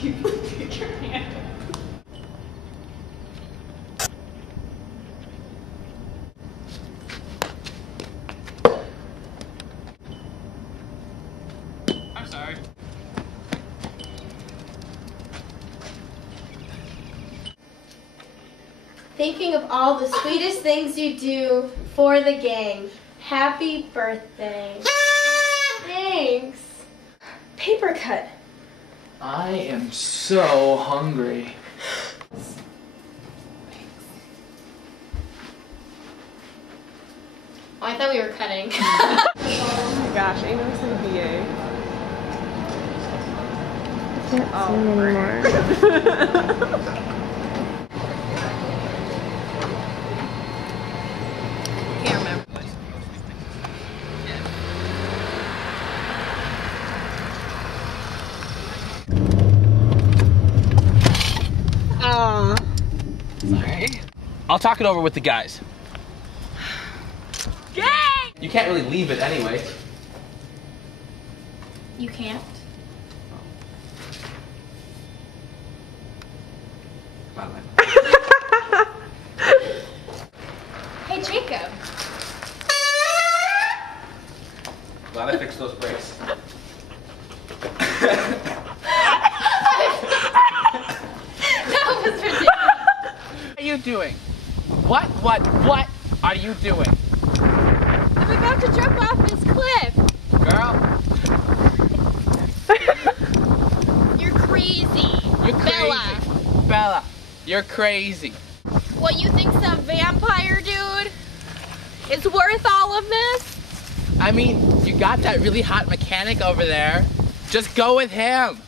Take your hand. I'm sorry. Thinking of all the sweetest things you do for the gang. Happy birthday. Thanks. Paper cut. I am so hungry. Oh, I thought we were cutting. Oh my gosh, I know some BA. Can't remember. Sorry. I'll talk it over with the guys. Gang! You can't really leave it anyway. You can't? By the way. Hey, Jacob. Glad I fixed those brakes. That was ridiculous. What are you doing? What are you doing? I'm about to jump off this cliff. Girl, You're crazy. you're crazy. Bella, you're crazy. What, you think's a vampire dude is worth all of this? I mean, you got that really hot mechanic over there. Just go with him.